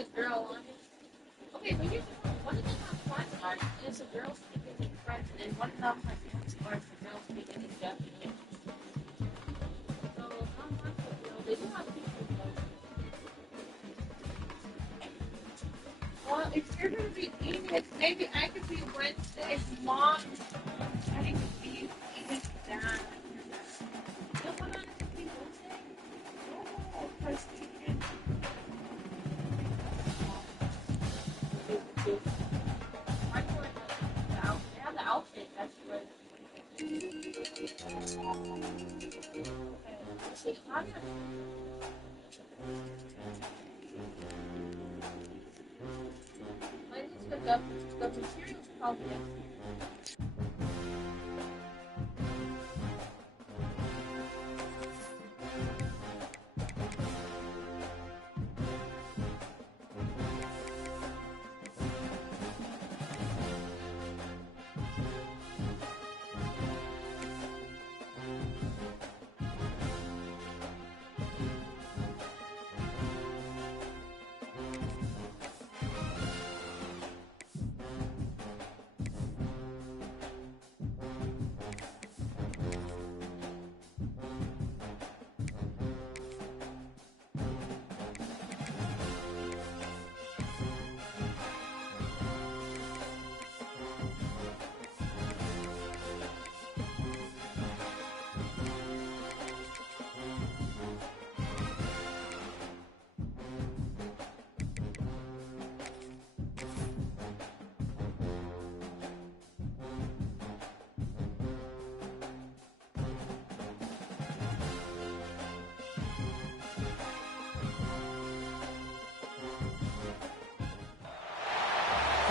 a girl on it. Okay, but here's the point. One of them has one part is a girl speaking in French, and then one of them has one part the girl speaking in Japanese. So not much of girl. They do have people though. Well, if you're gonna be eating it, maybe I could be Wednesday's mom. I could be eating that. No, hold on, it could be Wednesday. Oh, first chicken. I feel like the outfit. They have the outfit. That's good. Okay, let's see. How do you? Let's look up the materials probably.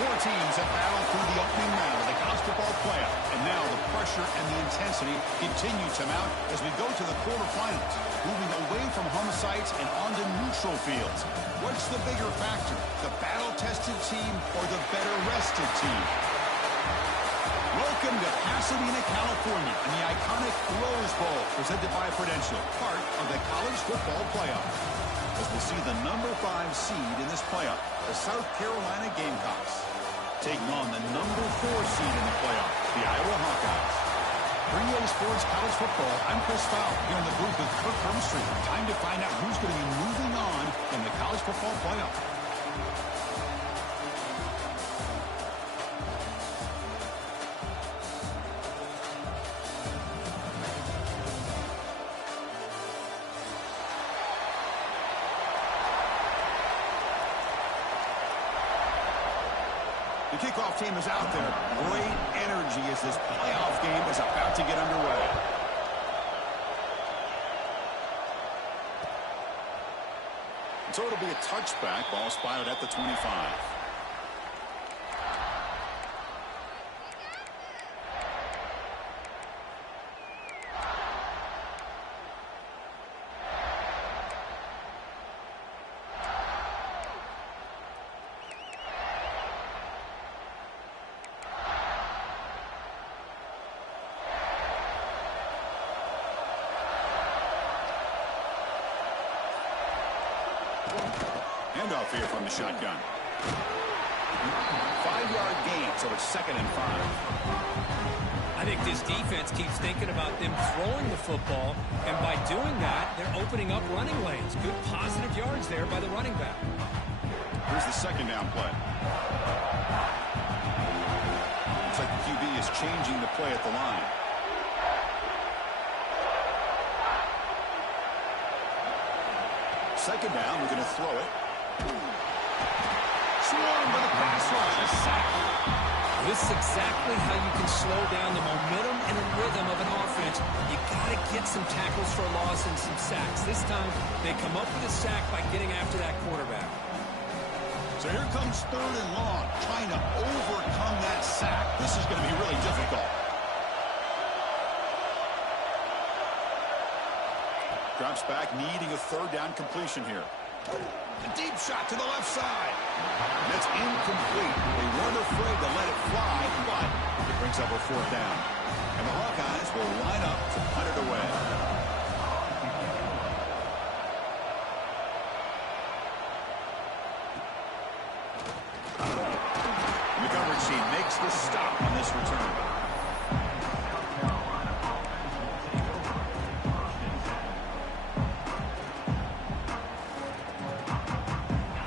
Four teams have battled through the opening round of the college football playoff, and now the pressure and the intensity continue to mount as we go to the quarterfinals, moving away from home sites and onto neutral fields. What's the bigger factor, the battle-tested team or the better-rested team? Welcome to Pasadena, California, and the iconic Rose Bowl, presented by Prudential, part of the college football playoff. As we see the number 5 seed in this playoff, the South Carolina Gamecocks, taking on the number 4 seed in the playoff, the Iowa Hawkeyes. For EA Sports College Football, I'm Chris Fowler, here in the booth with Kirk Hermstreet. Time to find out who's going to be moving on in the college football playoff. The kickoff team is out there. Great energy as this playoff game is about to get underway. So it'll be a touchback. Ball spotted at the 25. Handoff here from the shotgun. 5-yard gain, so it's 2nd and 5. I think this defense keeps thinking about them throwing the football, and by doing that, they're opening up running lanes. Good positive yards there by the running back. Here's the 2nd down play. Looks like the QB is changing the play at the line. Second down, we're going to throw it. Swarmed by the pass rush. A sack. This is exactly how you can slow down the momentum and the rhythm of an offense. You got to get some tackles for a loss and some sacks. This time, they come up with a sack by getting after that quarterback. So here comes 3rd and long, trying to overcome that sack. This is going to be really difficult. Drops back, needing a 3rd down completion here. A deep shot to the left side. And it's incomplete. They weren't afraid to let it fly, but it brings up a 4th down. And the Hawkeyes will line up to punt it away. makes the stop on this return.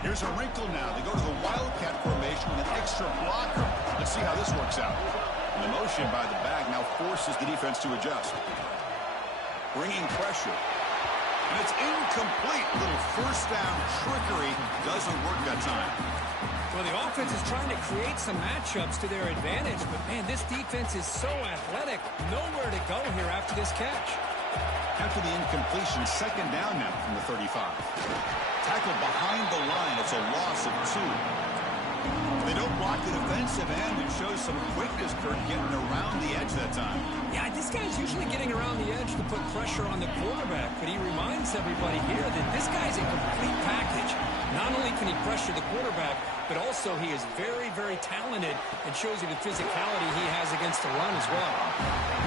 Here's a wrinkle now. They go to the Wildcat formation with an extra blocker. Let's see how this works out. And the motion by the back now forces the defense to adjust. Bringing pressure. And it's incomplete. Little first down trickery doesn't work that time. Well, the offense is trying to create some matchups to their advantage, but, man, this defense is so athletic. Nowhere to go here after this catch. After the incompletion, second down now from the 35. Tackled behind the line. It's a loss of 2. They don't block the defensive end. It shows some quickness, Kurt, getting around the edge that time. Yeah, this guy's usually getting around the edge to put pressure on the quarterback, but he reminds everybody here that this guy's a complete package. Not only can he pressure the quarterback, but also he is very, very talented and shows you the physicality he has against the run as well.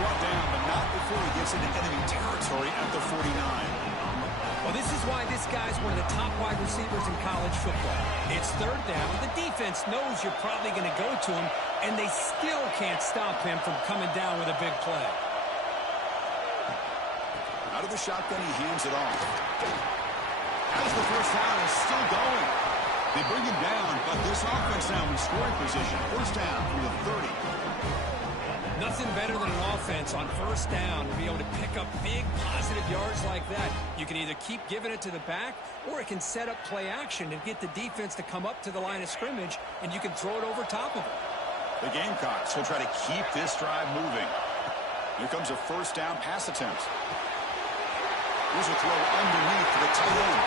Brought down, but not before he gets into enemy territory at the 49. Well, this is why this guy's one of the top wide receivers in college football. It's third down. The defense knows you're probably going to go to him, and they still can't stop him from coming down with a big play. Out of the shotgun, he hands it off. As the first down is still going. They bring him down, but this offense now in scoring position. First down from the 30. Nothing better than an offense on first down to be able to pick up big positive yards like that. You can either keep giving it to the back, or it can set up play action and get the defense to come up to the line of scrimmage, and you can throw it over top of it. The Gamecocks will try to keep this drive moving. Here comes a first down pass attempt. Here's a throw underneath to the tight end.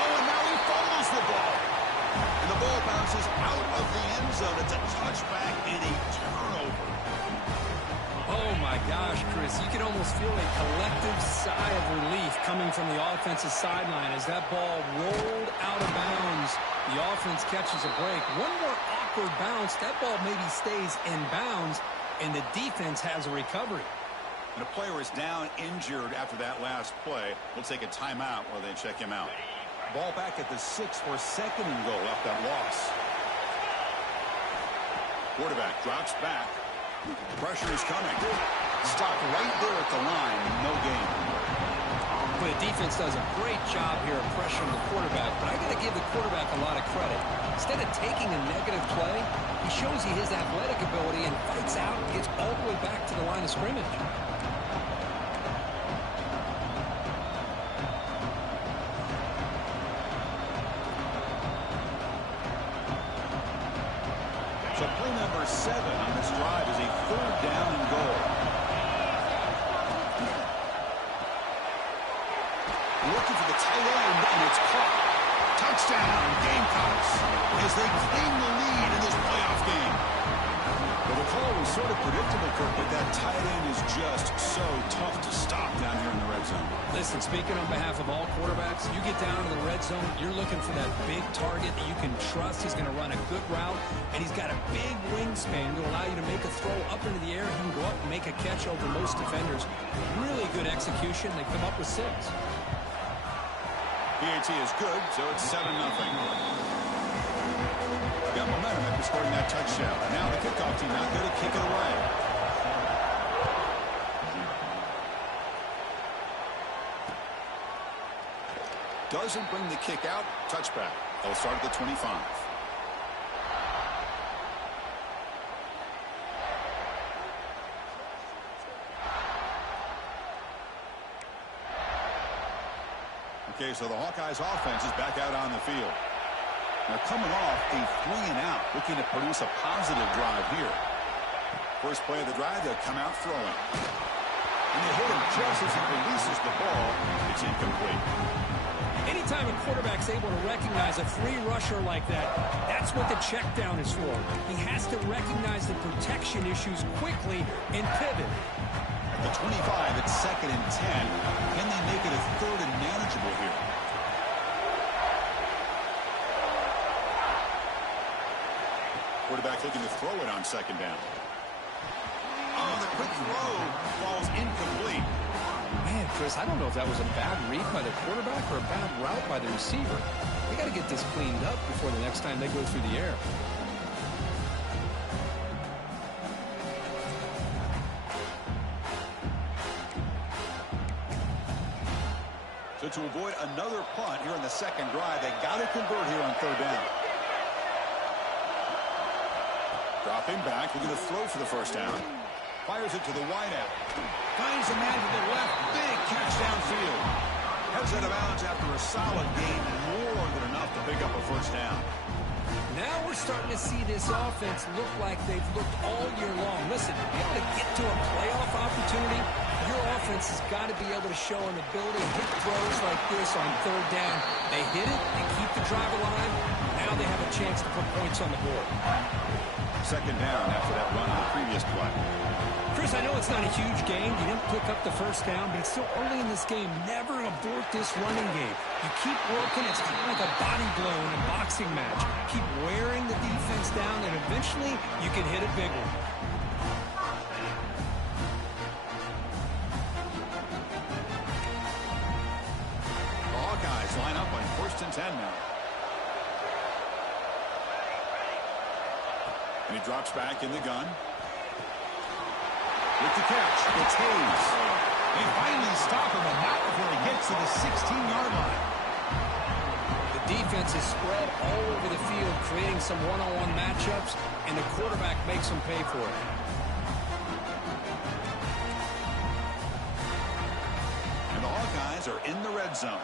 Oh, and now he fumbles the ball. And the ball bounces out of the end zone. It's a touchback and a turnover. Oh, my gosh, Chris. You can almost feel a collective sigh of relief coming from the offensive sideline as that ball rolled out of bounds. The offense catches a break. One more awkward bounce. That ball maybe stays in bounds, and the defense has a recovery. And a player is down injured after that last play. We'll take a timeout while they check him out. Ball back at the 6 for second and goal after that loss. Quarterback drops back. Pressure is coming. Stopped right there at the line. No gain. But the defense does a great job here of pressuring the quarterback. But I got to give the quarterback a lot of credit. Instead of taking a negative play, he shows you his athletic ability and fights out and gets all the way back to the line of scrimmage. So play number 7 on this drive is a third down and goal. Looking for the tight end, and it's caught. Touchdown, Gamecocks, as they claim the lead in this playoff game. Well, the call was sort of predictable, Kirk, but that tight end is just so tough to stop down here in the red zone. Listen, speaking on behalf of all quarterbacks, you get down to the red zone, you're looking for that big target that you can trust. He's going to run a good route, and he's got a big wingspan to allow you to make a throw up into the air. He can go up and make a catch over most defenders. Really good execution. They come up with 6. PAT is good, so it's 7-0. Got momentum after scoring that touchdown. Now the kickoff team out there to kick it away. Doesn't bring the kick out. Touchback. They'll start at the 25. Okay, so the Hawkeyes offense is back out on the field. Now coming off a 3-and-out, looking to produce a positive drive here. First play of the drive, they'll come out throwing. And they hit him just as he releases the ball. It's incomplete. Anytime a quarterback's able to recognize a free rusher like that, that's what the check down is for. He has to recognize the protection issues quickly and pivot. At the 25, it's 2nd and 10. Can they make it a 3rd and manageable here? Quarterback looking to throw it on 2nd down. Oh, the quick throw falls incomplete. Man, Chris, I don't know if that was a bad read by the quarterback or a bad route by the receiver. They got to get this cleaned up before the next time they go through the air. to avoid another punt here in the second drive, they got to convert here on third down. Dropping back, looking to throw for the first down. Fires it to the wideout. Finds a man to the left. Big catch downfield. Heads out of bounds after a solid gain, more than enough to pick up a first down. Now we're starting to see this offense look like they've looked all year long. Listen, to be able to get to a playoff opportunity, your offense has got to be able to show an ability to hit throws like this on third down. They hit it, they keep the drive alive. Now they have a chance to put points on the board. Second down after that run on the previous play. Chris, I know it's not a huge game. You didn't pick up the first down, but it's still early in this game. Never abort this running game. You keep working. It's kind of like a body blow in a boxing match. Keep wearing the defense down, and eventually you can hit a big one. The Hawkeyes line up on 1st and 10 now. And he drops back in the gun. With the catch, it's Hayes. They finally stop him, but not before he gets to the 16-yard line. The defense is spread all over the field, creating some one-on-one matchups, and the quarterback makes them pay for it. And the Hawkeyes are in the red zone.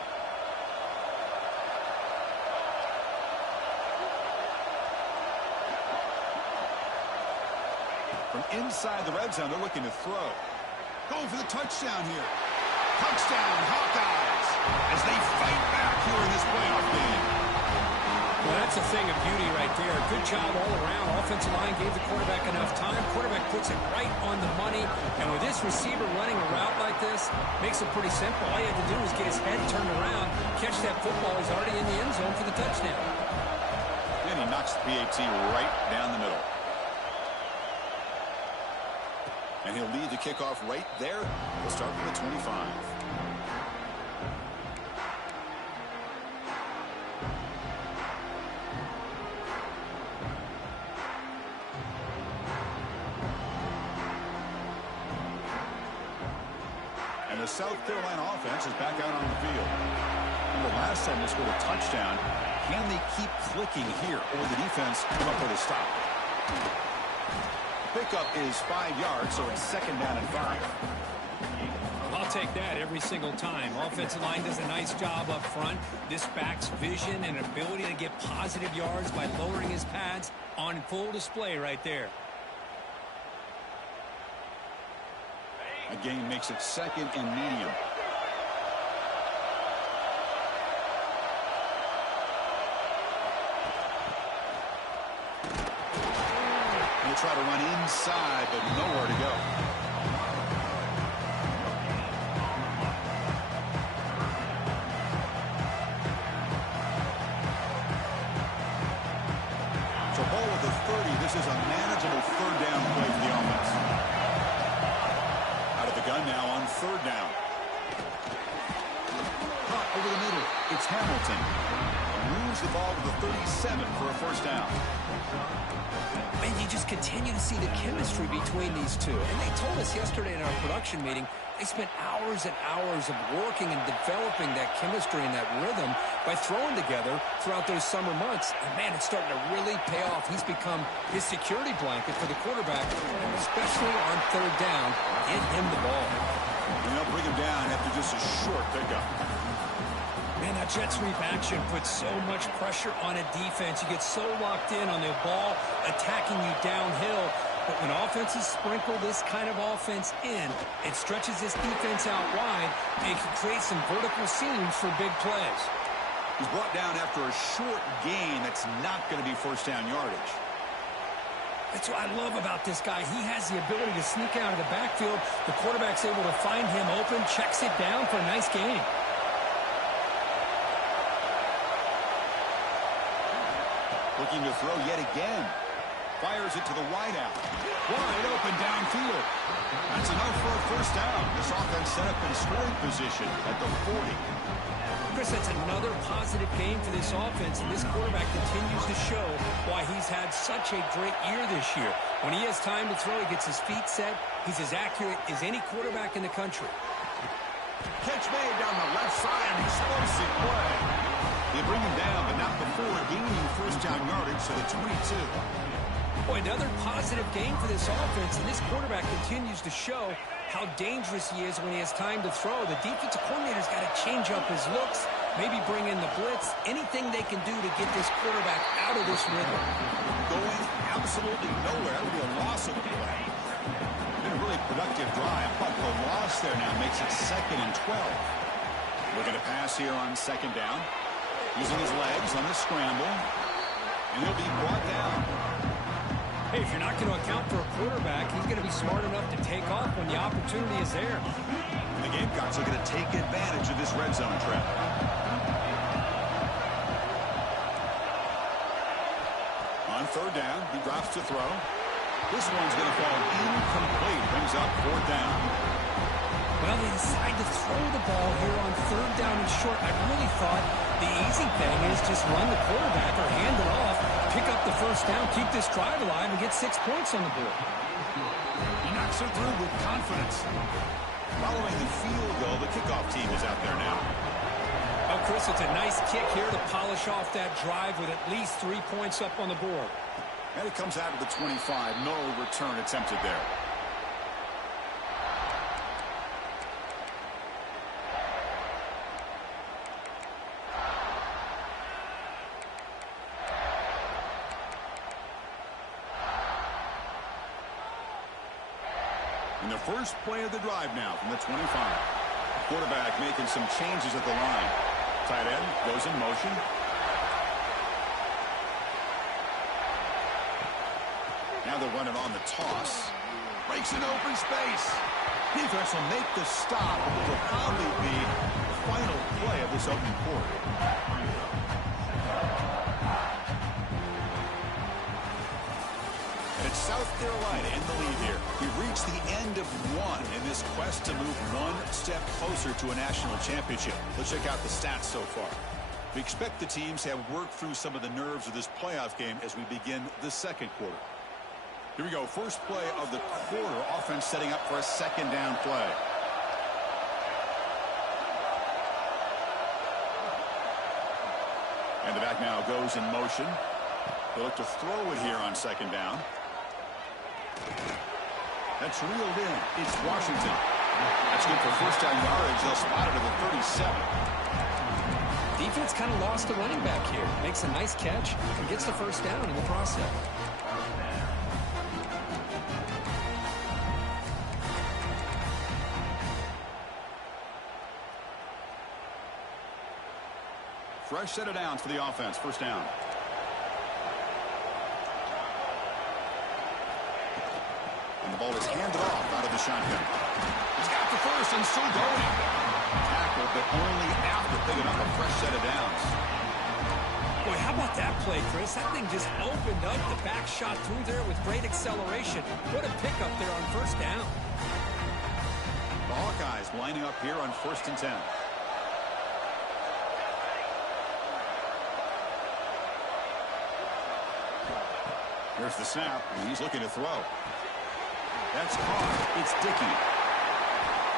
From inside the red zone, they're looking to throw. Going for the touchdown here. Touchdown, Hawkeyes, as they fight back here in this playoff game. Well, that's a thing of beauty right there. Good job all around. Offensive line gave the quarterback enough time. Quarterback puts it right on the money. And with this receiver running a route like this, makes it pretty simple. All you have to do is get his head turned around, catch that football. He's already in the end zone for the touchdown. And he knocks the PAT right down the middle. And he'll lead the kickoff right there. We'll start with the 25. And the South Carolina offense is back out on the field. Remember last time they scored a touchdown. Can they keep clicking here, or will the defense come up with a stop? Pickup is 5 yards, so it's second down and 5. I'll take that every single time. Offensive line does a nice job up front. This back's vision and ability to get positive yards by lowering his pads on full display right there. A gain makes it second and medium. Try to run inside, but nowhere to go. So ball with the 30. This is a manageable third down play for the offense. Out of the gun now on third down. Caught over the middle. It's Hamilton. Moves the ball to the 37 for a first down. And you just continue to see the chemistry between these two. And they told us yesterday in our production meeting, they spent hours and hours of working and developing that chemistry and that rhythm by throwing together throughout those summer months. And, man, it's starting to really pay off. He's become his security blanket for the quarterback, and especially on third down, get him the ball. And they'll bring him down after just a short pickup. Man, that jet sweep action puts so much pressure on a defense. You get so locked in on the ball attacking you downhill. But when offenses sprinkle this kind of offense in, it stretches this defense out wide and can create some vertical seams for big plays. He's brought down after a short gain that's not going to be first down yardage. That's what I love about this guy. He has the ability to sneak out of the backfield. The quarterback's able to find him open, checks it down for a nice gain. Looking to throw yet again. Fires it to the wideout. Wide open downfield. That's enough for a first down. This offense set up in scoring position at the 40. Chris, that's another positive game for this offense, and this quarterback continues to show why he's had such a great year this year. When he has time to throw, he gets his feet set. He's as accurate as any quarterback in the country. catch made down the left side. An explosive play. They bring him down, but not before gaining first down yardage to the 22. Boy, another positive game for this offense, and this quarterback continues to show how dangerous he is when he has time to throw. The defensive coordinator's got to change up his looks, maybe bring in the blitz, anything they can do to get this quarterback out of this rhythm. Going absolutely nowhere. That would be a loss of a play. Been a really productive drive, but the loss there now makes it 2nd and 12. Looking to pass here on 2nd down. Using his legs on the scramble. And he'll be brought down. Hey, if you're not going to account for a quarterback, he's going to be smart enough to take off when the opportunity is there. And the Gamecocks are going to take advantage of this red zone trap. On 3rd down, he drops to throw. This one's going to fall incomplete. Brings up 4th down. Well, they decide to throw the ball here on 3rd down and short. I really thought the easy thing is just run the quarterback or hand it off, pick up the first down, keep this drive alive, and get 6 points on the board. He knocks her through with confidence. Following the field goal, the kickoff team is out there now. Oh, Chris, it's a nice kick here to polish off that drive with at least 3 points up on the board. And it comes out of the 25. No return attempted there. In the first play of the drive now from the 25. Quarterback making some changes at the line. Tight end goes in motion. Now they're running on the toss. Breaks an open space. Defense will make the stop. It will probably be the final play of this opening quarter. And it's South Carolina in the lead here. We've reached the end of one in this quest to move one step closer to a national championship. Let's check out the stats so far. We expect the teams to have worked through some of the nerves of this playoff game as we begin the 2nd quarter. Here we go. First play of the quarter. Offense setting up for a 2nd down play. And the back now goes in motion. They look to throw it here on 2nd down. That's reeled in. It's Washington. That's good for first down yardage. They'll spot it at the 37. Defense kind of lost the running back here. Makes a nice catch and gets the first down in the process. Fresh set of downs for the offense. First down. And the ball is handed off out of the shotgun. He's got the first and still going. Tackle, but only after picking up a fresh set of downs. Boy, how about that play, Chris? That thing just opened up. The back shot through there with great acceleration. What a pickup there on first down. The Hawkeyes lining up here on 1st and 10. Here's the snap, and he's looking to throw. That's caught. It's Dickey.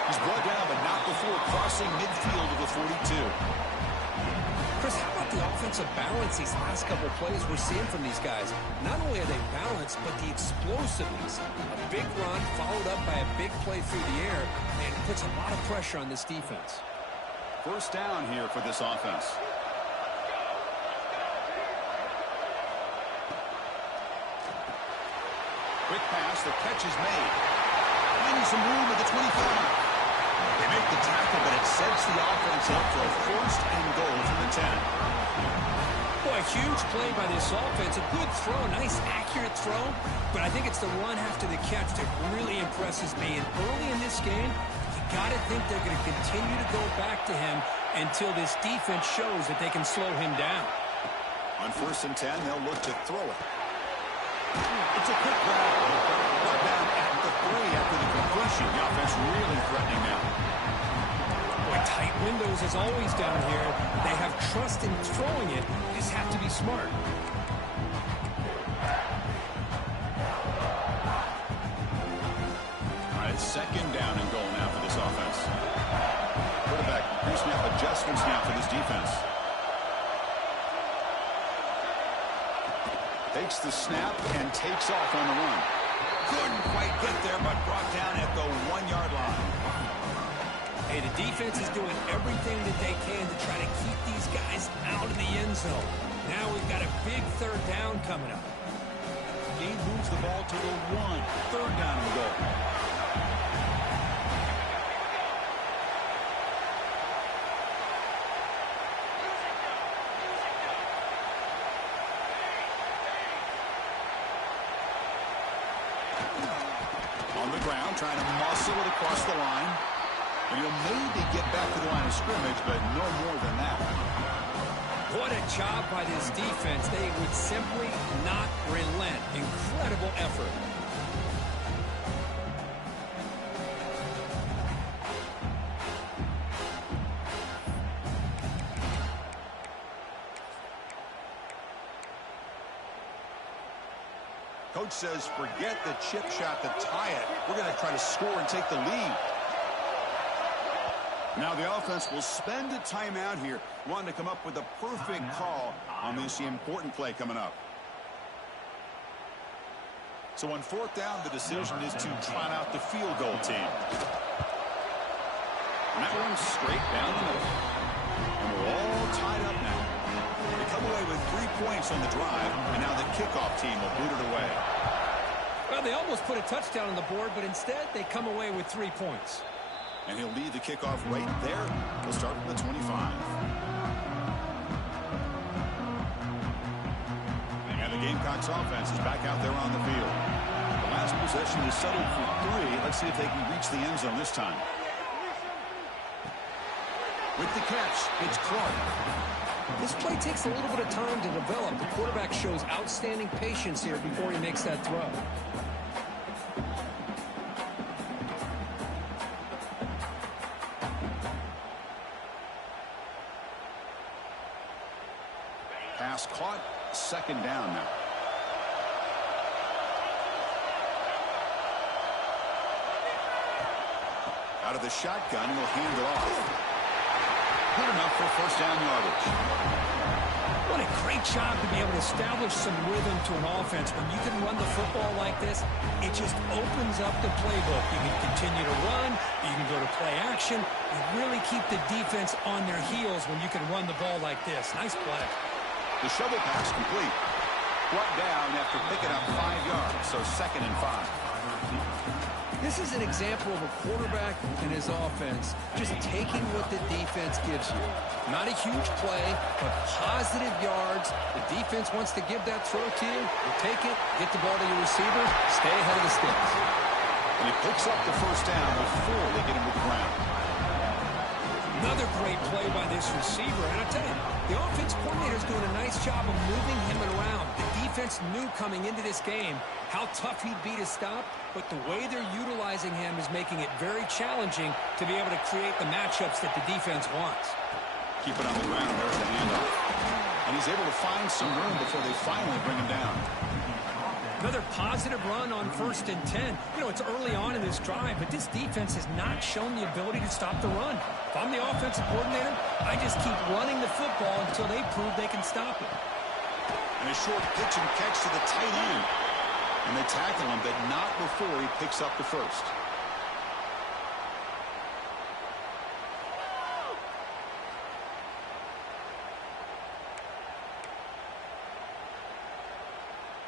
He's brought down, but not before crossing midfield of the 42. Chris, how about the offensive balance these last couple plays we're seeing from these guys? Not only are they balanced, but the explosiveness. A big run followed up by a big play through the air, and it puts a lot of pressure on this defense. First down here for this offense. Quick pass, the catch is made. Finding some room at the 25. They make the tackle, but it sets the offense up for a 1st and goal from the 10. Boy, a huge play by this offense. A good throw, nice accurate throw, but I think it's the run after the catch that really impresses me. And early in this game, you got to think they're going to continue to go back to him until this defense shows that they can slow him down. On 1st and 10, they'll look to throw it. It's a quick grab. Brought down at the 3 after the completion. The offense really threatening now. Boy, tight windows as always down here. They have trust in throwing it. You just have to be smart. All right, 2nd down and goal now for this offense. adjustments now for this defense. Takes the snap and takes off on the run. Couldn't quite get there, but brought down at the 1-yard line. Hey, the defense is doing everything that they can to try to keep these guys out of the end zone. Now we've got a big third down coming up. He moves the ball to the 1. Third down and goal. On the ground, trying to muscle it across the line. And he'll maybe get back to the line of scrimmage, but no more than that. What a job by this defense. They would simply not relent. Incredible effort. Coach says, forget the chip shot to tie it. We're going to try to score and take the lead. Now the offense will spend a timeout here, wanting to come up with a perfect call on this important play coming up. So on fourth down, the decision is to trot out the field goal team. And that one's straight down the middle. And we're all tied up now. They come away with 3 points on the drive, and now the kickoff team will boot it away. Well, they almost put a touchdown on the board, but instead they come away with 3 points. And he'll lead the kickoff right there. We'll start from the 25. And the Gamecocks offense is back out there on the field. The last possession is settled for 3. Let's see if they can reach the end zone this time. With the catch, it's Clark. This play takes a little bit of time to develop. The quarterback shows outstanding patience here before he makes that throw. Pass caught, second down now. Out of the shotgun, he'll hand it off. Good enough for first down yardage. What a great job to be able to establish some rhythm to an offense. When you can run the football like this, it just opens up the playbook. You can continue to run, you can go to play action, and really keep the defense on their heels when you can run the ball like this. Nice play. The shovel pass complete. Brought down after picking up 5 yards, so 2nd and 5. This is an example of a quarterback and his offense just taking what the defense gives you. Not a huge play, but positive yards. The defense wants to give that throw to you. You take it, get the ball to your receiver, stay ahead of the sticks. And he picks up the first down before they get him to the ground. Another great play by this receiver. And I tell you, the offense coordinator is doing a nice job of moving him around. The defense knew coming into this game how tough he'd be to stop, but the way they're utilizing him is making it very challenging to be able to create the matchups that the defense wants. Keep it on the ground. There's the handoff. And he's able to find some room before they finally bring him down. Another positive run on 1st and 10. You know, it's early on in this drive, but this defense has not shown the ability to stop the run. If I'm the offensive coordinator, I just keep running the football until they prove they can stop it. And a short pitch and catch to the tight end. And they tackle him, but not before he picks up the first.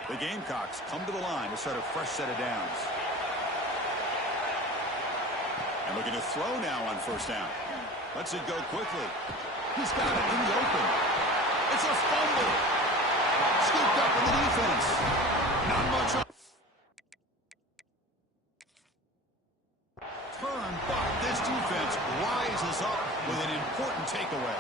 The Gamecocks come to the line to start a fresh set of downs. And looking to throw now on first down. Lets it go quickly. He's got it in the open. It's a fumble. Scooped up in the defense. Not much on. Turn, but this defense rises up with an important takeaway.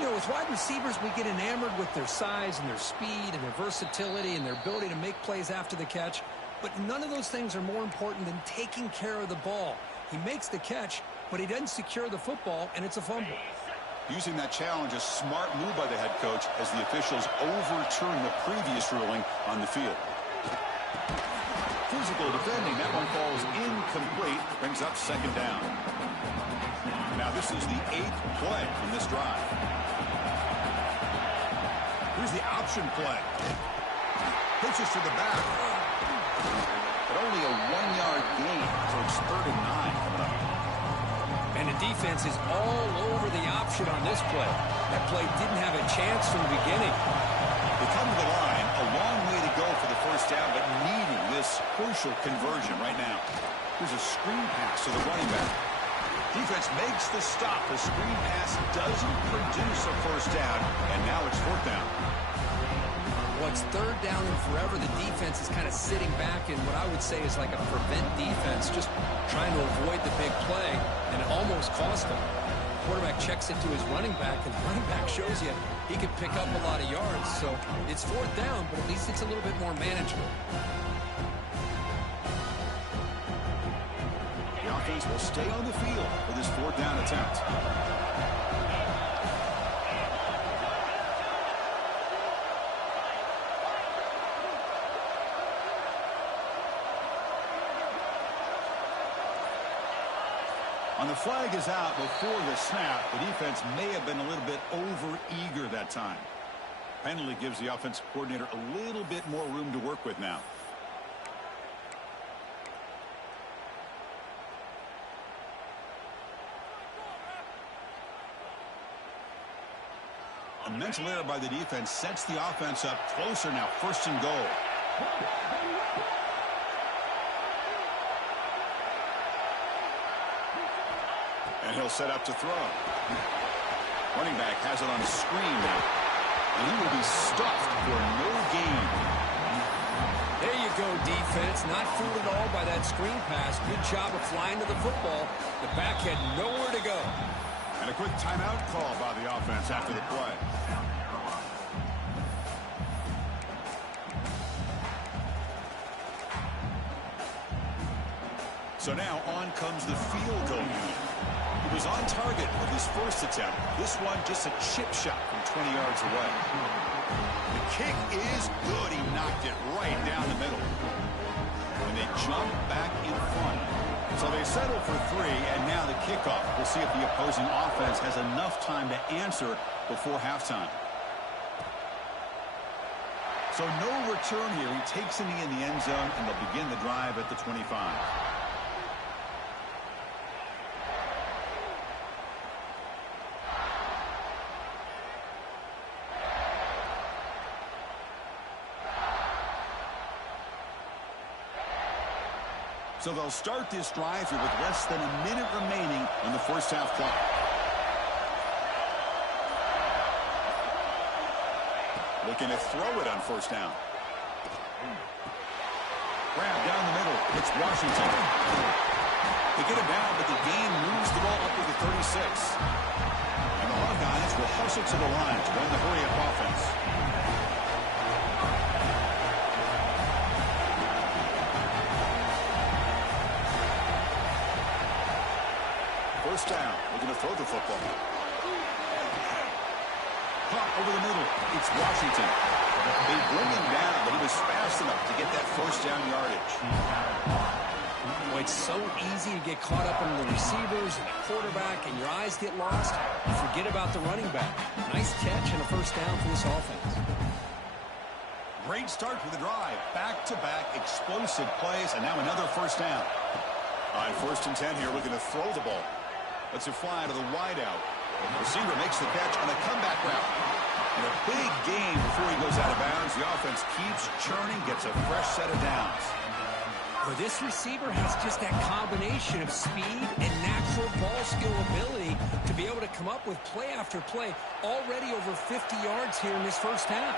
You know, with wide receivers, we get enamored with their size and their speed and their versatility and their ability to make plays after the catch. But none of those things are more important than taking care of the ball. He makes the catch, but he doesn't secure the football, and it's a fumble. Using that challenge, a smart move by the head coach as the officials overturn the previous ruling on the field. physical defending. That one falls incomplete. Brings up second down. Now this is the 8th play in this drive. Here's the option play. Pitches to the back. But only a 1-yard gain, so it's 3rd and 9 coming up. And the defense is all over the option on this play. That play didn't have a chance from the beginning. They come to the line, a long way to go for the first down, but needing this crucial conversion right now. Here's a screen pass to the running back. Defense makes the stop. The screen pass doesn't produce a first down, and now it's 4th down. Well, it's 3rd down and forever. The defense is kind of sitting back in what I would say is like a prevent defense, just trying to avoid the big play, and it almost cost them. Quarterback checks it to his running back, and the running back shows you he can pick up a lot of yards. So it's 4th down, but at least it's a little bit more manageable. The offense will stay on the field for this 4th down attempt. On the flag is out before the snap. The defense may have been a little bit over-eager that time. Penalty gives the offensive coordinator a little bit more room to work with now. A mental error by the defense sets the offense up closer now. 1st and goal. And he'll set up to throw. Running back has it on a screen now. And he will be stuffed for no gain. There you go, defense. Not fooled at all by that screen pass. Good job of flying to the football. The back had nowhere to go. And a quick timeout call by the offense after the play. So now on comes the field goal unit. He was on target with his first attempt. This one just a chip shot from 20 yards away. The kick is good. He knocked it right down the middle. And they jump back in front. So they settle for 3, and now the kickoff. We'll see if the opposing offense has enough time to answer before halftime. So no return here. He takes a knee in the end zone, and they'll begin the drive at the 25. So they'll start this drive here with less than a minute remaining on the first half clock. Looking to throw it on 1st down. Grab down the middle. It's Washington. They get it down, but the gain moves the ball up to the 36. And the Hawkeyes will hustle to the line to run the hurry-up offense. First down, looking to throw the football. Caught over the middle. It's Washington. They bring him down, but he was fast enough to get that first down yardage. Well, it's so easy to get caught up in the receivers and the quarterback, and your eyes get lost. You forget about the running back. Nice catch and a first down for this offense. Great start to the drive. Back-to-back explosive plays, and now another first down. On 1st and 10 here, looking to throw the ball. Lets it fly to the wideout. Receiver makes the catch on a comeback route. And a big gain before he goes out of bounds. The offense keeps churning, gets a fresh set of downs. Well, this receiver has just that combination of speed and natural ball skill ability to be able to come up with play after play. Already over 50 yards here in this first half.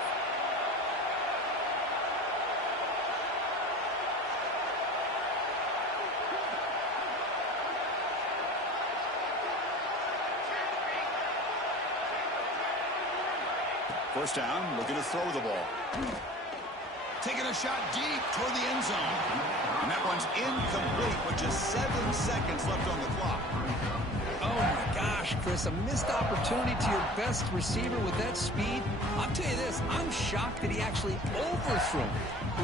First down, looking to throw the ball. Taking a shot deep toward the end zone. And that one's incomplete with just 7 seconds left on the clock. Oh, my gosh. gosh, Chris, a missed opportunity to your best receiver with that speed. I'll tell you this, I'm shocked that he actually overthrew him.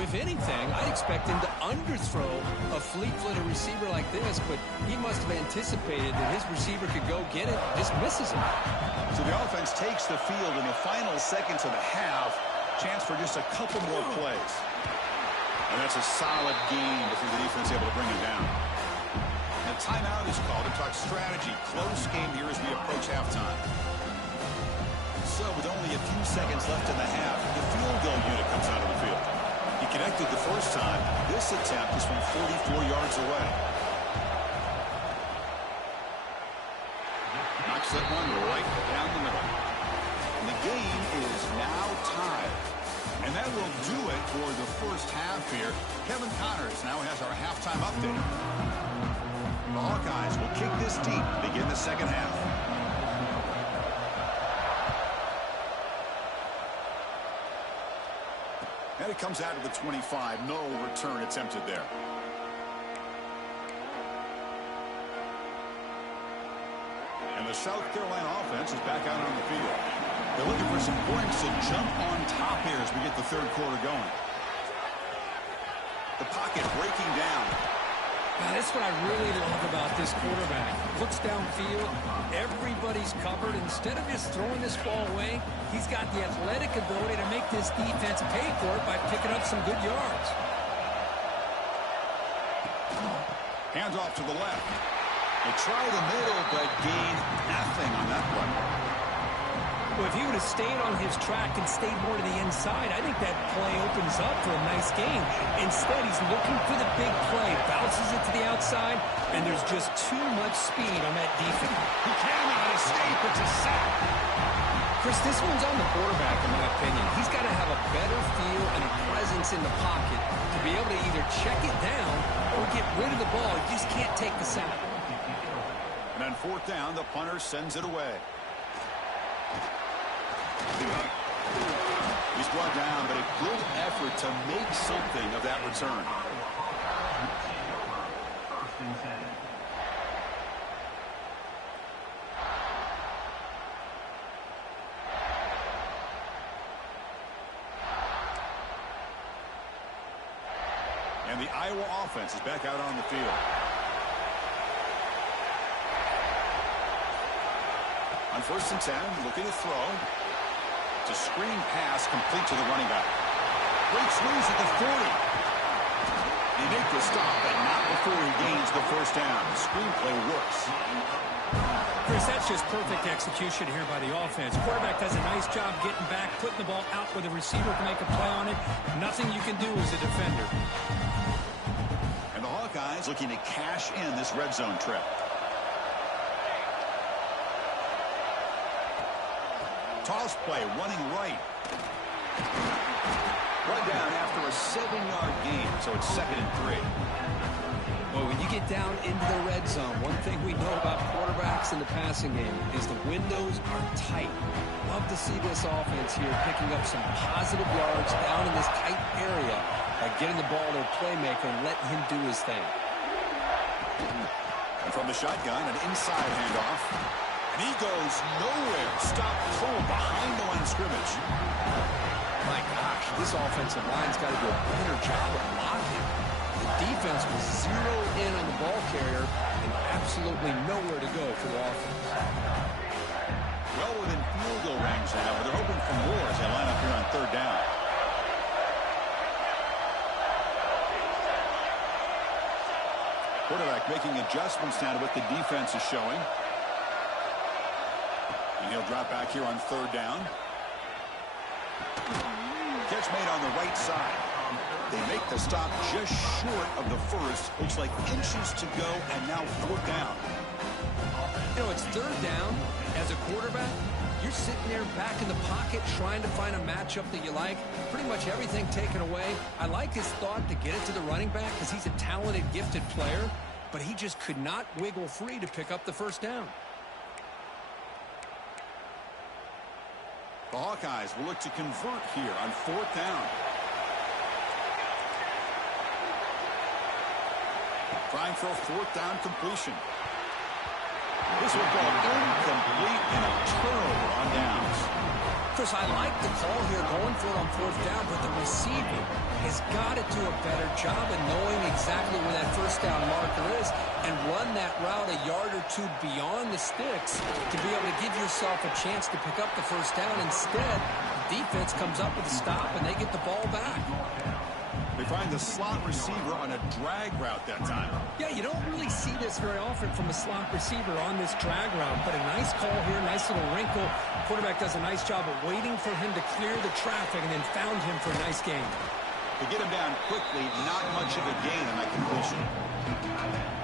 If anything, I expect him to underthrow a fleet-footed receiver like this, but he must have anticipated that his receiver could go get it, just misses him. So the offense takes the field in the final seconds of the half. Chance for just a couple more plays. And that's a solid gain before the defense able to bring him down. And a timeout is called to talk strategy. Close game here as we approach halftime. So with only a few seconds left in the half, the field goal unit comes out of the field. He connected the first time. This attempt is from 44 yards away. Knocks that one right down the middle. And the game is now tied. And that will do it for the first half here. Kevin Connors now has our halftime update. The Hawkeyes will kick this deep to begin the second half. And it comes out to the 25. No return attempted there. And the South Carolina offense is back out on the field. They're looking for some points to jump on top here as we get the third quarter going. The pocket breaking down. Now, that's what I really love about this quarterback. Looks downfield, everybody's covered. Instead of just throwing this ball away, he's got the athletic ability to make this defense pay for it by picking up some good yards. Hands off to the left. They try the middle, but gain nothing on that one. Well, if he would have stayed on his track and stayed more to the inside, I think that play opens up for a nice game. Instead, he's looking for the big play, bounces it to the outside, and there's just too much speed on that defense. He cannot escape. It's a sack. Chris, this one's on the quarterback, in my opinion. He's got to have a better feel and a presence in the pocket to be able to either check it down or get rid of the ball. You just can't take the sack. And on fourth down, the punter sends it away. He's brought down, but a good effort to make something of that return. And the Iowa offense is back out on the field. On 1st and 10, looking to throw. It's a screen pass complete to the running back. Breaks loose at the 40. They make the stop, but not before he gains the first down. The screenplay works. Chris, that's just perfect execution here by the offense. Quarterback does a nice job getting back, putting the ball out where the receiver can make a play on it. Nothing you can do as a defender. And the Hawkeyes looking to cash in this red zone trip. Toss play, running right. Run down after a 7-yard gain, so it's 2nd and 3. Well, when you get down into the red zone, one thing we know about quarterbacks in the passing game is the windows are tight. Love to see this offense here picking up some positive yards down in this tight area by getting the ball to a playmaker and letting him do his thing. And from the shotgun, an inside handoff. And he goes nowhere. Stop full behind the line of scrimmage. My gosh, this offensive line's got to do a better job of blocking. The defense was zeroed in on the ball carrier and absolutely nowhere to go for the offense. Well within field goal range now, but they're hoping for more as they line up here on 3rd down. Quarterback making adjustments now to what the defense is showing. And he'll drop back here on 3rd down. Catch made on the right side. They make the stop just short of the first. Looks like inches to go, and now 4th down. You know, it's 3rd down. As a quarterback, you're sitting there back in the pocket trying to find a matchup that you like. Pretty much everything taken away. I like his thought to get it to the running back because he's a talented, gifted player, but he just could not wiggle free to pick up the 1st down. The Hawkeyes will look to convert here on 4th down. Trying for a 4th down completion. This will go incomplete and a turnover on downs. Chris, I like the call here going for it on fourth down, but the receiver has got to do a better job of knowing exactly where that first down marker is and run that route a yard or two beyond the sticks to be able to give yourself a chance to pick up the first down. Instead, the defense comes up with a stop and they get the ball back. They find the slot receiver on a drag route that time. Yeah, you don't really see this very often from a slot receiver on this drag route, but a nice call here, nice little wrinkle. Quarterback does a nice job of waiting for him to clear the traffic and then found him for a nice gain. To get him down quickly, not much of a gain on that completion.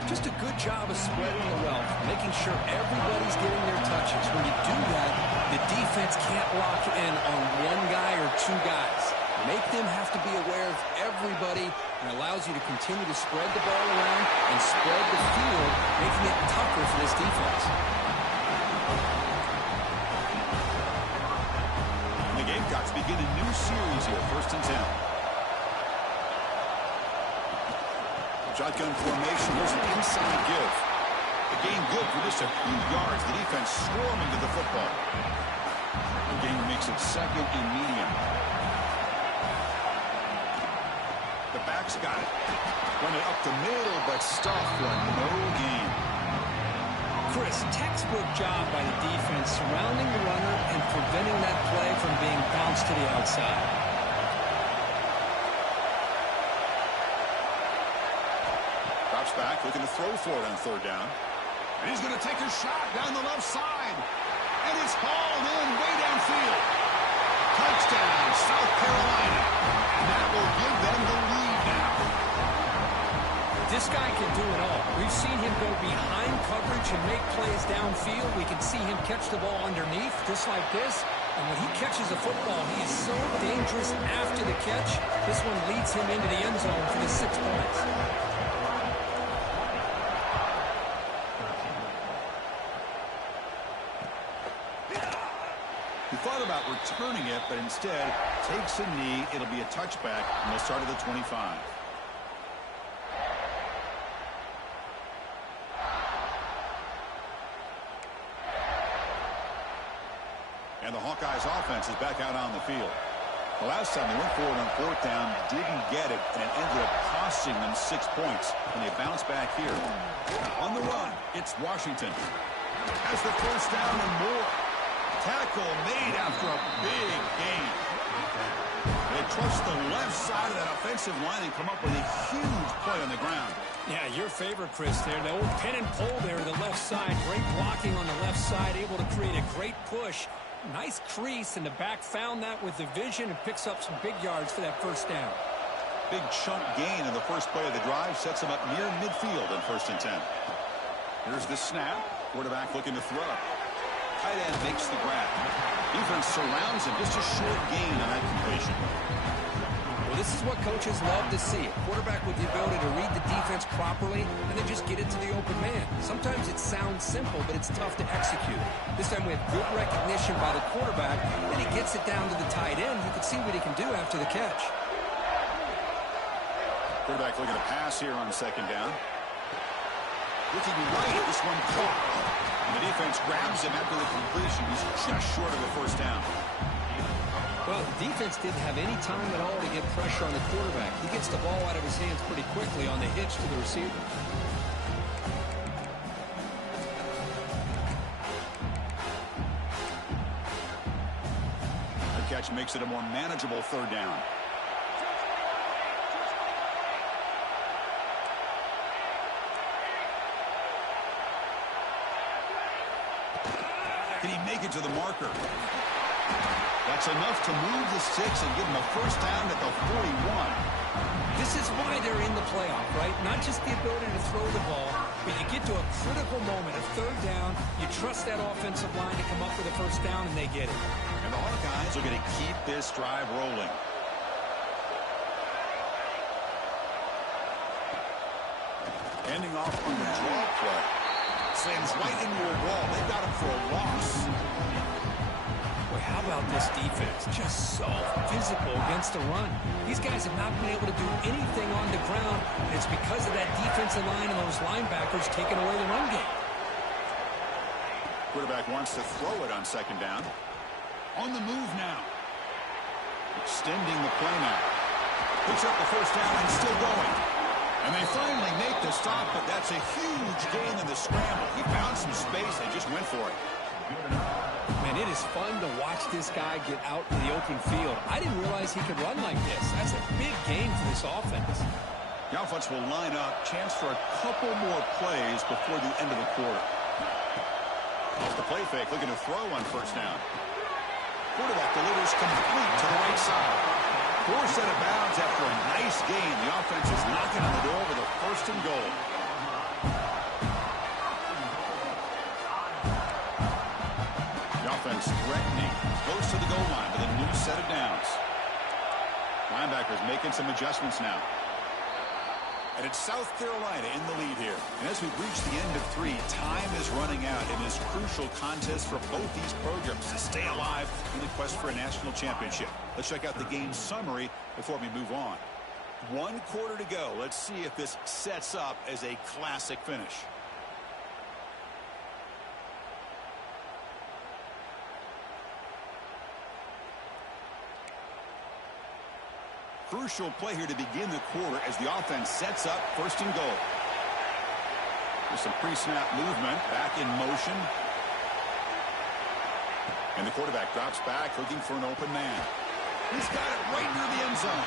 Just a good job of spreading the wealth, making sure everybody's getting their touches. When you do that, the defense can't lock in on one guy or two guys. Make them have to be aware of everybody, and allows you to continue to spread the ball around and spread the field, making it tougher for this defense. And the Gamecocks begin a new series here, 1st and 10. Shotgun formation, here's an inside give. The gain good for just a few yards. The defense swarming to the football. The game makes it 2nd and medium. The back's got it. Run it up the middle, but stuffed for no gain. Chris, textbook job by the defense surrounding the runner and preventing that play from being bounced to the outside. Drops back, looking to throw for it on 3rd down. And he's going to take a shot down the left side. And it's hauled in way downfield. Touchdown, South Carolina. And that will give them the lead now. This guy can do it all. We've seen him go behind coverage and make plays downfield. We can see him catch the ball underneath, just like this. And when he catches a football, he is so dangerous after the catch. This one leads him into the end zone for the 6 points. He thought about returning it, but instead takes a knee. It'll be a touchback, and they'll start at the 25. And the Hawkeyes offense is back out on the field. The last time they went forward on 4th down, didn't get it, and it ended up costing them 6 points. And they bounce back here. On the run, it's Washington. Has the first down and more. Tackle made after a big gain. They trust the left side of that offensive line and come up with a huge play on the ground. Yeah, your favorite, Chris, there. The old pin and pull there, the left side. Great blocking on the left side, able to create a great push. Nice crease, and the back found that with the vision and picks up some big yards for that first down. Big chunk gain in the first play of the drive sets him up near midfield on 1st and 10. Here's the snap. Quarterback looking to throw. Tight end makes the grab. Defense surrounds him. Just a short gain on that completion. Well, this is what coaches love to see. A quarterback with the ability to read the defense properly and then just get it to the open man. Sometimes it sounds simple, but it's tough to execute. This time we have good recognition by the quarterback, and he gets it down to the tight end. You can see what he can do after the catch. Quarterback looking to pass here on 2nd down. Looking right, this one caught. And the defense grabs him after the completion. He's just short of a first down. Well, the defense didn't have any time at all to get pressure on the quarterback. He gets the ball out of his hands pretty quickly on the hitch to the receiver. The catch makes it a more manageable 3rd down. Can he make it to the marker? That's enough to move the sticks and give him a first down at the 41. This is why they're in the playoff, right? Not just the ability to throw the ball, but you get to a critical moment, a 3rd down, you trust that offensive line to come up with a first down, and they get it. And the Hawkeyes are going to keep this drive rolling. Ending off on the draw play. Slams right into a wall. They got him for a loss. Boy, how about this defense? Just so physical against the run. These guys have not been able to do anything on the ground, and it's because of that defensive line and those linebackers taking away the run game. Quarterback wants to throw it on second down. On the move now. Extending the play now. Picks up the first down and still going. And they finally make the stop, but that's a huge gain in the scramble. He found some space and just went for it. Man, it is fun to watch this guy get out in the open field. I didn't realize he could run like this. That's a big game for this offense. The offense will line up. Chance for a couple more plays before the end of the quarter. Off the play fake, looking to throw on first down. Quarterback delivers complete to the right side. Forced out of bounds after a nice gain. The offense is knocking on the door with a first and goal. The offense threatening, close to the goal line with a new set of downs. Linebackers making some adjustments now. And it's South Carolina in the lead here. And as we reach the end of 3, time is running out in this crucial contest for both these programs to stay alive in the quest for a national championship. Let's check out the game summary before we move on. 1 quarter to go. Let's see if this sets up as a classic finish. Crucial play here to begin the quarter as the offense sets up first and goal. There's some pre-snap movement, back in motion. And the quarterback drops back, looking for an open man. He's got it right near the end zone.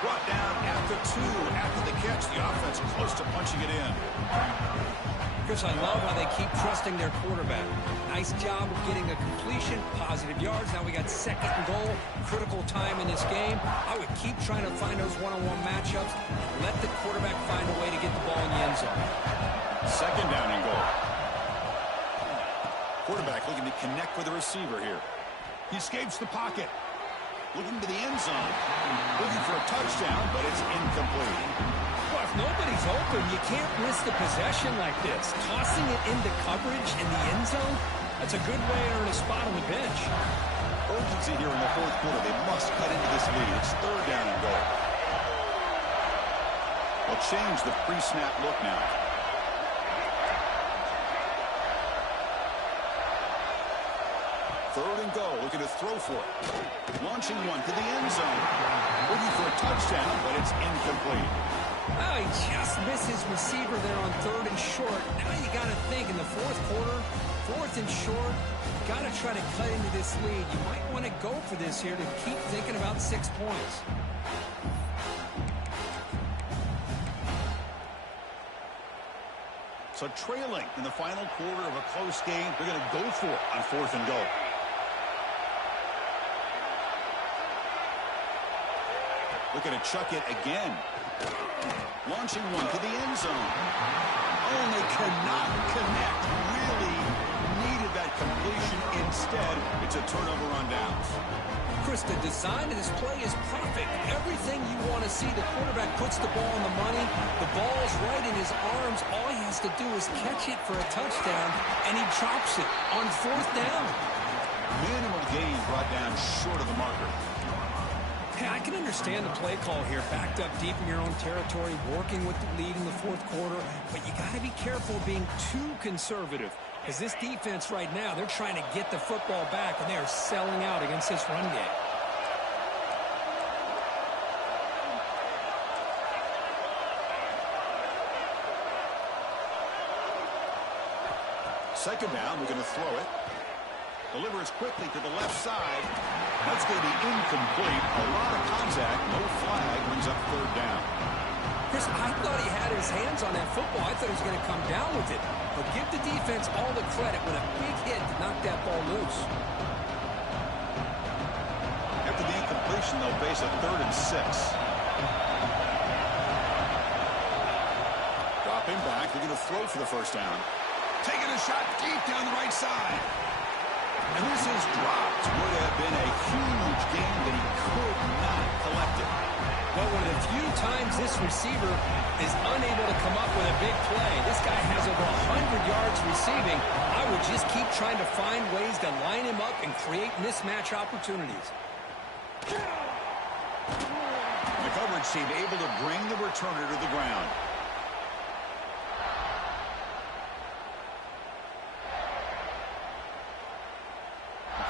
Brought down after 2. After the catch, the offense close to punching it in. Chris, I love how they keep trusting their quarterback. Nice job of getting a completion, positive yards. Now we got second and goal, critical time in this game. I would keep trying to find those one-on-one matchups and let the quarterback find a way to get the ball in the end zone. Second down and goal. Quarterback looking to connect with the receiver here. He escapes the pocket. Looking to the end zone. Looking for a touchdown, but it's incomplete. Well, if nobody's open, you can't risk the possession like this. Tossing it into coverage in the end zone, that's a good way to earn a spot on the bench. Urgency here in the 4th quarter. They must cut into this lead. It's third down and goal. They'll change the pre-snap look now. Third and goal, looking to throw for it. Launching one to the end zone. Looking for a touchdown, but it's incomplete. Oh, he just missed his receiver there on 3rd and short. Now you got to think in the 4th quarter, 4th and short, got to try to cut into this lead. You might want to go for this here to keep thinking about 6 points. So trailing in the final quarter of a close game, they're going to go for it on 4th and goal. Looking to chuck it again. Launching one to the end zone. Oh, and they cannot connect. Really needed that completion. Instead, it's a turnover on downs. Chris, the design of this play is perfect. Everything you want to see. The quarterback puts the ball on the money. The ball's right in his arms. All he has to do is catch it for a touchdown, and he drops it on 4th down. Minimal gain brought down short of the marker. Hey, I can understand the play call here, backed up deep in your own territory, working with the lead in the 4th quarter, but you got to be careful being too conservative, because this defense right now, they're trying to get the football back, and they are selling out against this run game. Second down, we're going to throw it. Delivers quickly to the left side. That's going to be incomplete. A lot of contact. No flag. Brings up 3rd down. Chris, I thought he had his hands on that football. I thought he was going to come down with it. But give the defense all the credit with a big hit to knock that ball loose. After the incompletion, they'll face a 3rd and 6. Dropping back. They're going to throw for the first down. Taking a shot deep down the right side. And this is dropped. Would have been a huge game, but he could not collect it. Well, one of the few times this receiver is unable to come up with a big play. This guy has over 100 yards receiving. I would just keep trying to find ways to line him up and create mismatch opportunities. The coverage team able to bring the returner to the ground.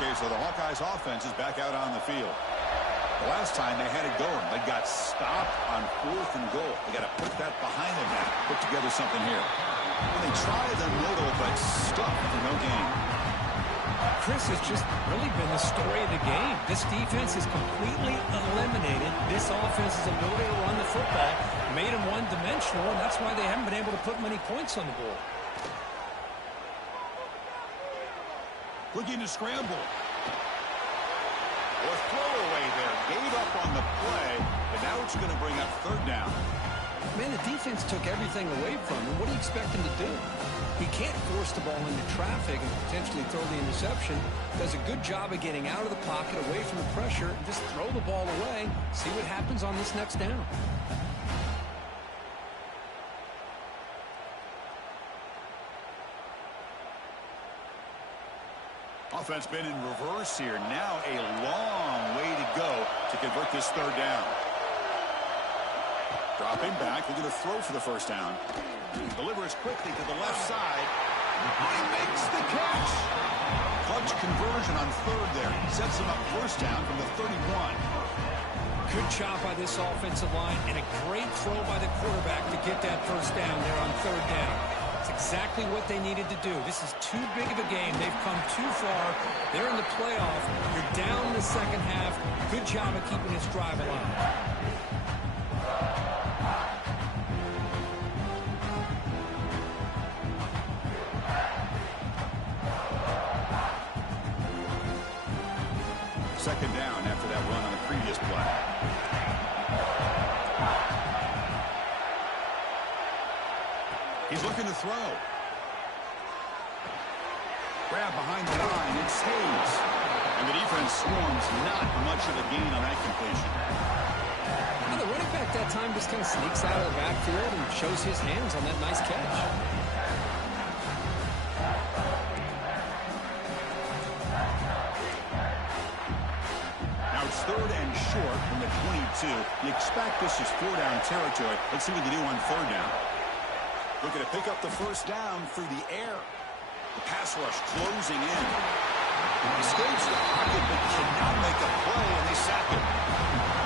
Okay, so the Hawkeyes offense is back out on the field. The last time they had it going, they got stopped on 4th and goal. They got to put that behind them now. Put together something here. And they try the middle, but stuck for no gain. Chris, has just really been the story of the game. This defense is completely eliminated this offense's ability to run the football, made them one-dimensional, and that's why they haven't been able to put many points on the board. Looking to scramble. Or throwaway there. Gave up on the play, and now it's going to bring up 3rd down. Man, the defense took everything away from him. What do you expect him to do? He can't force the ball into traffic and potentially throw the interception. Does a good job of getting out of the pocket, away from the pressure, and just throw the ball away. See what happens on this next down. Offense been in reverse here. Now a long way to go to convert this 3rd down. Dropping back, they're going to throw for the 1st down. Delivers quickly to the left side. He makes the catch. Clutch conversion on 3rd there. Sets him up 1st down from the 31. Good job by this offensive line and a great throw by the quarterback to get that 1st down there on 3rd down. It's exactly what they needed to do. This is too big of a game. They've come too far. They're in the playoff. You're down in the 2nd half. Good job of keeping this drive alive. Second down after that run on the previous play. He's looking to throw. Grab behind the line. It's Hayes. And the defense swarms. Not much of a gain on that completion. And the running back that time just kind of sneaks out of the backfield and shows his hands on that nice catch. It's 3rd and short from the 22. You expect this is 4-down territory. Let's see what they do on 3rd down. Looking to pick up the 1st down through the air. The pass rush closing in. He escapes the pocket but cannot make a play, and they sack him.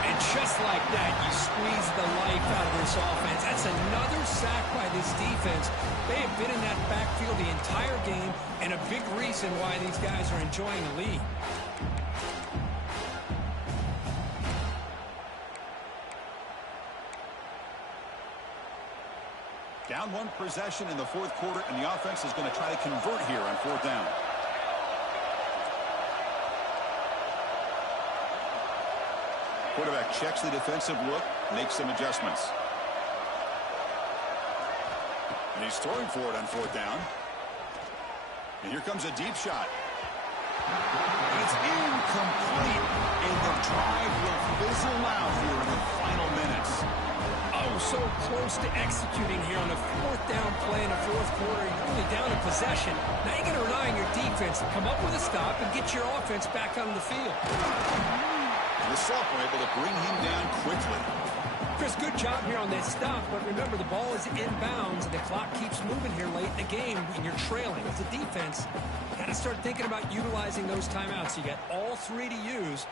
And just like that, you squeeze the life out of this offense. That's another sack by this defense. They have been in that backfield the entire game, and a big reason why these guys are enjoying the lead. Down 1 possession in the 4th quarter, and the offense is going to try to convert here on 4th down. Quarterback checks the defensive look, makes some adjustments. And he's throwing for it on 4th down. And here comes a deep shot. It's incomplete, and the drive will fizzle out here in the final minutes. Oh, so close to executing here on a 4th down play in the 4th quarter. You're only down a possession. Now you're going to rely on your defense to come up with a stop and get your offense back on the field. The Saints were able to bring him down quickly. Chris, good job here on that stop, but remember the ball is inbounds and the clock keeps moving here late in the game and you're trailing. As a defense, you got to start thinking about utilizing those timeouts. You got all 3 to use.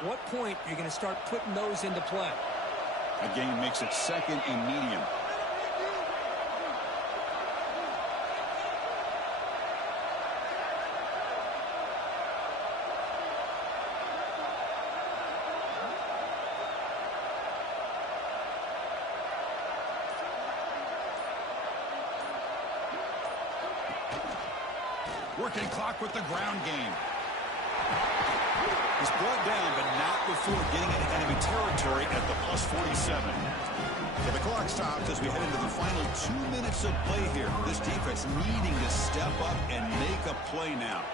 At what point are you going to start putting those into play? Again, makes it 2nd and medium. Working clock with the ground game. He's brought down, but not before getting into enemy territory at the +47. So the clock stops as we head into the final 2 minutes of play here. This defense needing to step up and make a play now.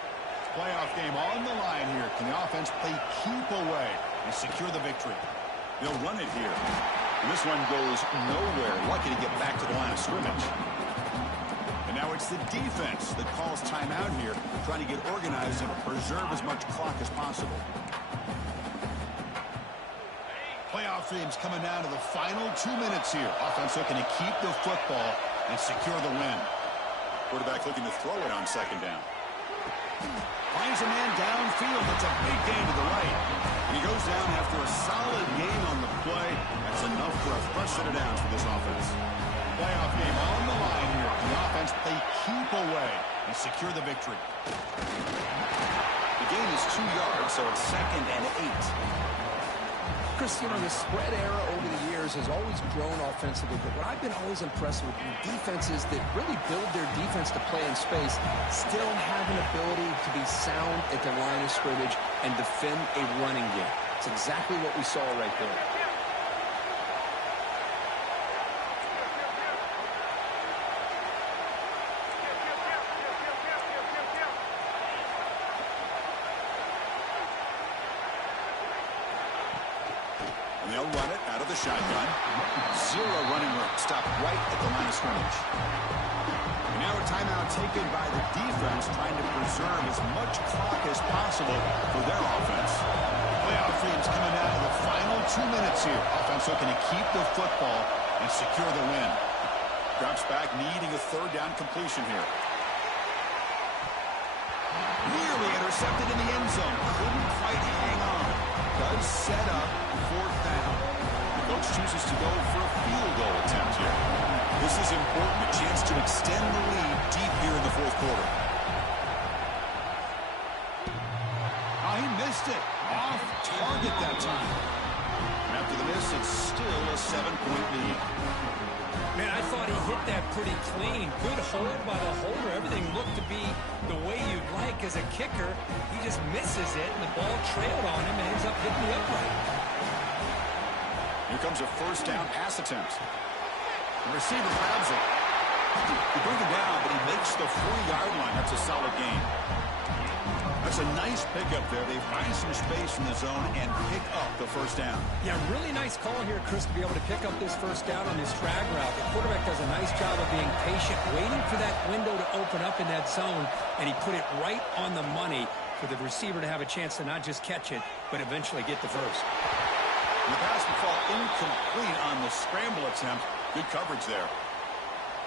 Playoff game on the line here. Can the offense play keep away and secure the victory? They'll run it here. And this one goes nowhere. Lucky to get back to the line of scrimmage. And now it's the defense that calls timeout here, trying to get organized and preserve as much clock as possible. Playoff games coming down to the final 2 minutes here. Offense looking to keep the football and secure the win. Quarterback looking to throw it on 2nd down. Finds a man downfield. That's a big gain to the right. And he goes down after a solid gain on the play. That's enough for a fresh set of downs for this offense. Playoff game on the line here. The offense, they keep away and secure the victory. The gain is 2 yards, so it's 2nd and 8. Chris, you know, the spread era over the years has always grown offensively, but what I've been always impressed with defenses that really build their defense to play in space still have an ability to be sound at the line of scrimmage and defend a running game. It's exactly what we saw right there. They'll run it out of the shotgun. Zero running room. Stop right at the line of scrimmage. And now a timeout taken by the defense, trying to preserve as much clock as possible for their offense. Playoff game's coming down to the final 2 minutes here. Offense looking to keep the football and secure the win. Drops back, needing a 3rd down completion here. Nearly intercepted in the end zone. Couldn't quite hang on. Does set up 4th down. The coach chooses to go for a field goal attempt here. This is important. A chance to extend the lead deep here in the 4th quarter. Oh, he missed it. Off target that time. And after the miss, it's still a 7-point lead. Man, I thought he hit that pretty clean. Good hold by the holder. Everything looked to be the way you'd like as a kicker. He just misses it, and the ball trailed on him and ends up hitting the upright. Here comes a 1st down pass attempt. The receiver grabs it. He brings it down, but he makes the 40-yard line. That's a solid gain. That's a nice pickup there. They find some space in the zone and pick up the 1st down. Yeah, really nice call here, Chris, to be able to pick up this 1st down on this drag route. The quarterback does a nice job of being patient, waiting for that window to open up in that zone, and he put it right on the money for the receiver to have a chance to not just catch it, but eventually get the 1st. And the pass will fall incomplete on the scramble attempt. Good coverage there.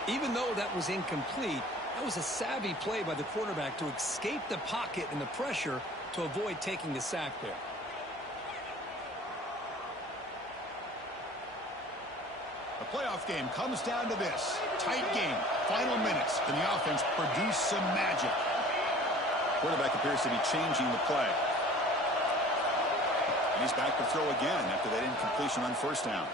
Even though that was incomplete, that was a savvy play by the quarterback to escape the pocket and the pressure to avoid taking the sack there. The playoff game comes down to this. Tight game. Final minutes. Can the offense produce some magic? Quarterback appears to be changing the play. And he's back to throw again after that incompletion on 1st down.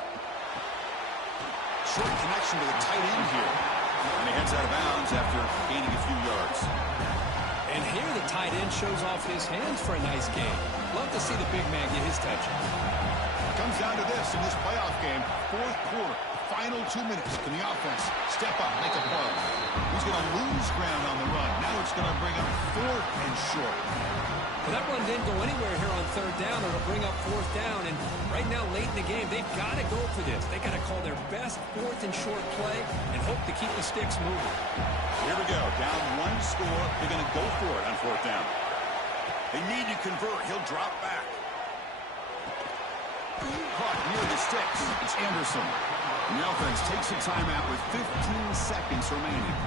Short connection to the tight end here. And he heads out of bounds after gaining a few yards. And here the tight end shows off his hands for a nice game. Love to see the big man get his touches. Comes down to this in this playoff game. 4th quarter. Final 2 minutes. Can the offense step up, make a play? He's going to lose ground on the run. Now it's going to bring up 4th and short. Well, that run didn't go anywhere here on 3rd down. It'll bring up 4th down. And right now, late in the game, they've got to go for this. They got to call their best 4th and short play and hope to keep the sticks moving. Here we go. Down 1 score. They're going to go for it on 4th down. They need to convert. He'll drop back. Caught near the sticks. It's Anderson. And the offense takes a timeout with 15 seconds remaining.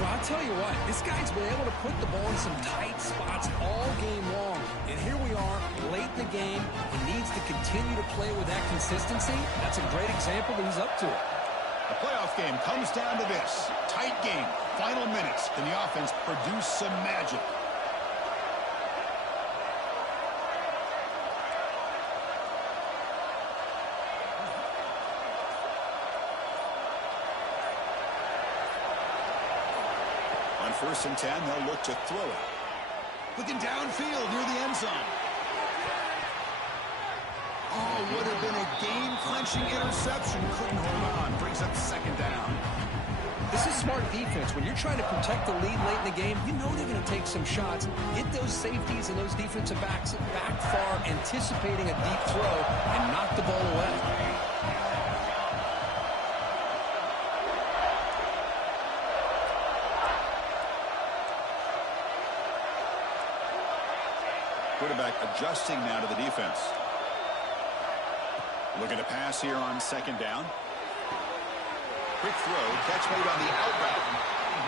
Well, I'll tell you what, this guy's been able to put the ball in some tight spots all game long. And here we are, late in the game. He needs to continue to play with that consistency. That's a great example that he's up to it. The playoff game comes down to this. Tight game. Final minutes. Can the offense produce some magic? On 1st and 10, they'll look to throw it. Looking downfield near the end zone. Oh, would have been a game-clinching interception. Couldn't hold on. Brings up 2nd down. This is smart defense. When you're trying to protect the lead late in the game, you know they're going to take some shots. Get those safeties and those defensive backs back far, anticipating a deep throw, and knock the ball away. Quarterback adjusting now to the defense. Looking to pass here on 2nd down. Quick throw, catch made on the out route.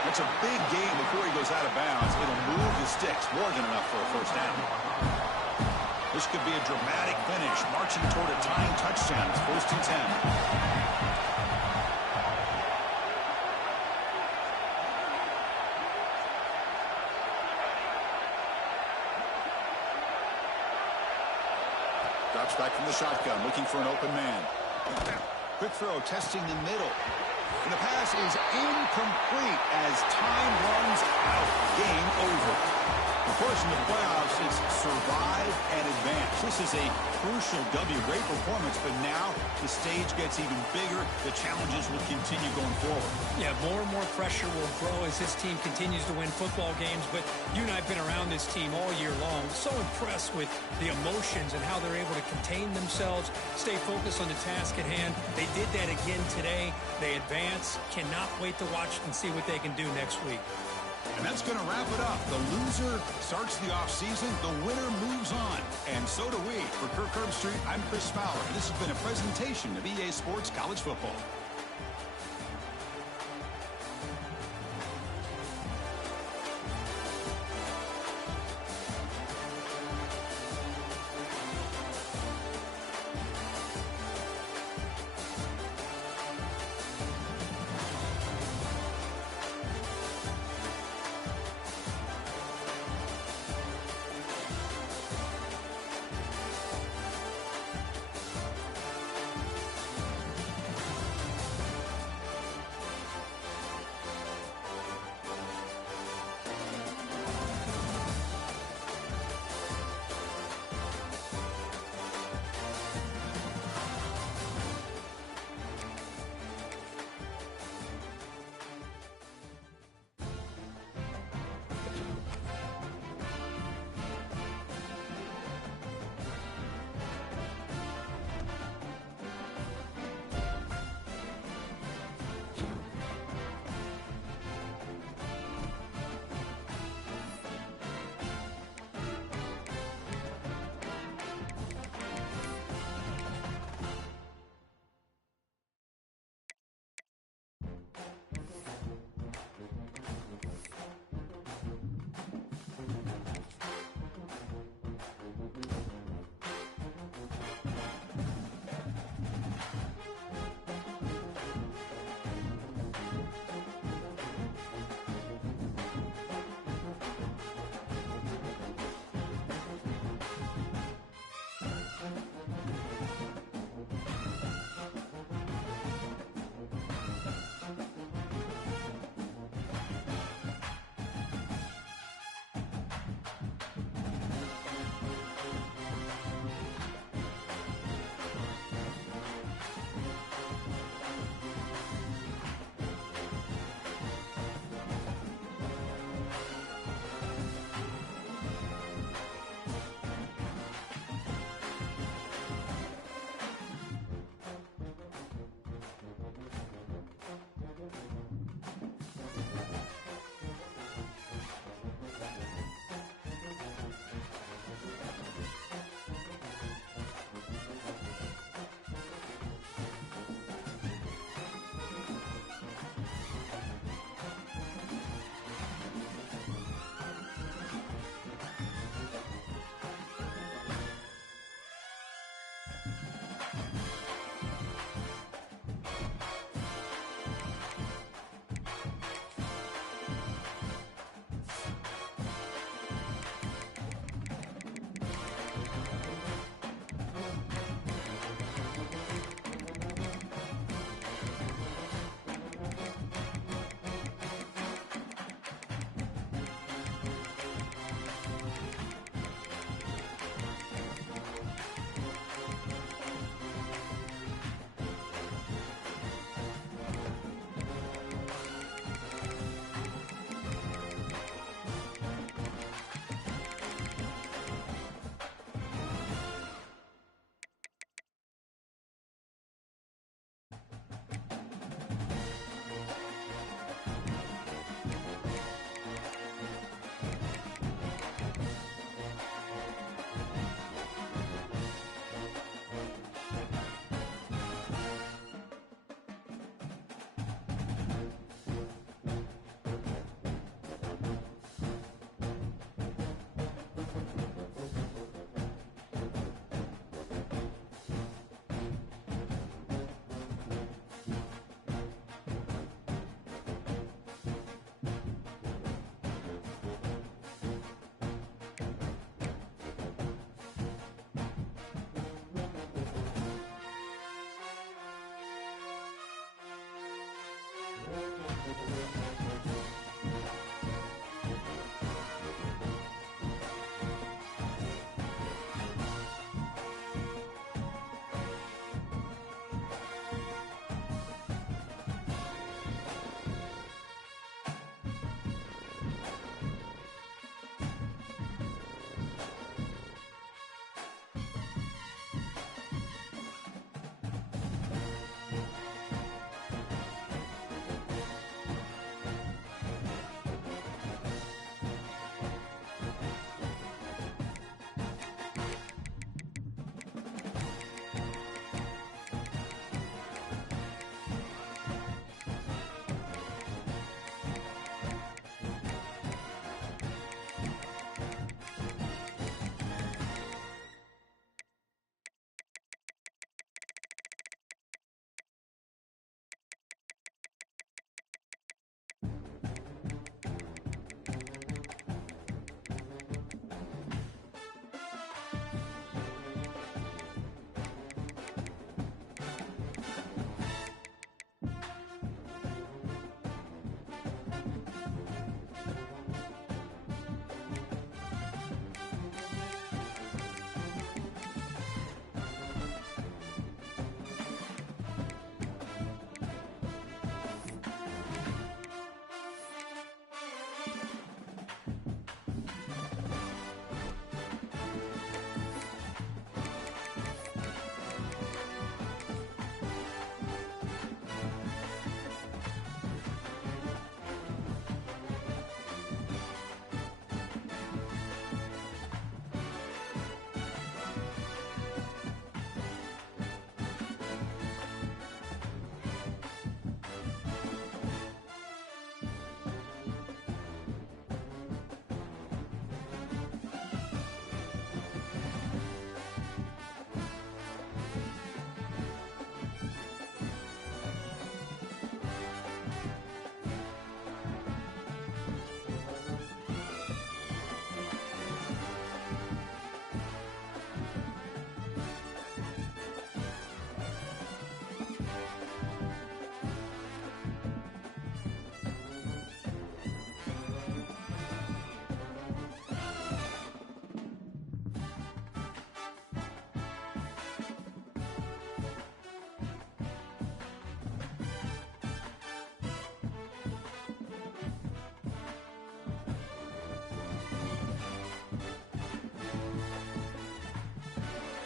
That's a big gain before he goes out of bounds. It'll move the sticks, more than enough for a first down. This could be a dramatic finish, marching toward a tying touchdown. It's 1st and 10. Drops back from the shotgun, looking for an open man. Quick throw, testing the middle. And the pass is incomplete as time runs out. Game over. Of course, in the playoffs, it's survive and advance. This is a crucial W. Great performance, but now the stage gets even bigger. The challenges will continue going forward. Yeah, more and more pressure will grow as this team continues to win football games. But you and I have been around this team all year long. So impressed with the emotions and how they're able to contain themselves, stay focused on the task at hand. They did that again today. They advance. Cannot wait to watch and see what they can do next week. And that's going to wrap it up. The loser starts the offseason. The winner moves on. And so do we. For Kirk Herbstreit, I'm Chris Fowler. This has been a presentation of EA Sports College Football.